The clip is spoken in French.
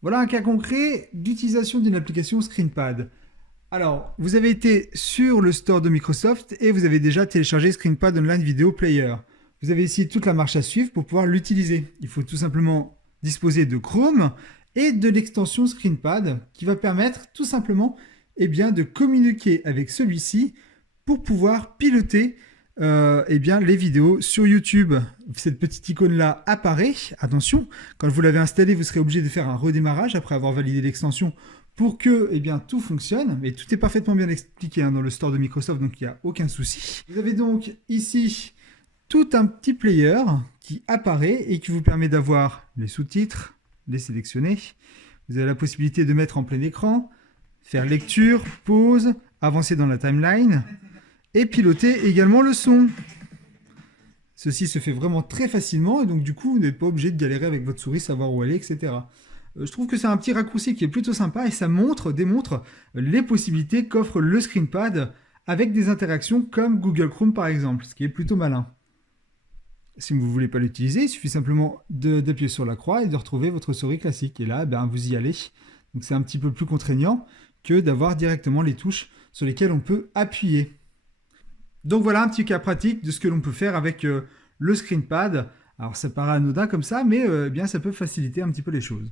Voilà un cas concret d'utilisation d'une application ScreenPad. Alors, vous avez été sur le store de Microsoft et vous avez déjà téléchargé ScreenPad Online Video Player. Vous avez ici toute la marche à suivre pour pouvoir l'utiliser. Il faut tout simplement disposer de Chrome et de l'extension ScreenPad qui va permettre tout simplement de communiquer avec celui-ci pour pouvoir piloter les vidéos sur YouTube. Cette petite icône-là apparaît. Attention, quand vous l'avez installée, vous serez obligé de faire un redémarrage après avoir validé l'extension pour que tout fonctionne. Mais tout est parfaitement bien expliqué dans le store de Microsoft, donc il n'y a aucun souci. Vous avez donc ici tout un petit player qui apparaît et qui vous permet d'avoir les sous-titres, les sélectionner. Vous avez la possibilité de mettre en plein écran, faire lecture, pause, avancer dans la timeline et piloter également le son. Ceci se fait vraiment très facilement et donc du coup vous n'êtes pas obligé de galérer avec votre souris, savoir où aller, etc. Je trouve que c'est un petit raccourci qui est plutôt sympa et ça démontre les possibilités qu'offre le ScreenPad avec des interactions comme Google Chrome par exemple, ce qui est plutôt malin. Si vous ne voulez pas l'utiliser, il suffit simplement d'appuyer sur la croix et de retrouver votre souris classique. Et là, vous y allez. Donc c'est un petit peu plus contraignant que d'avoir directement les touches sur lesquelles on peut appuyer. Donc voilà un petit cas pratique de ce que l'on peut faire avec le ScreenPad. Alors ça paraît anodin comme ça, mais ça peut faciliter un petit peu les choses.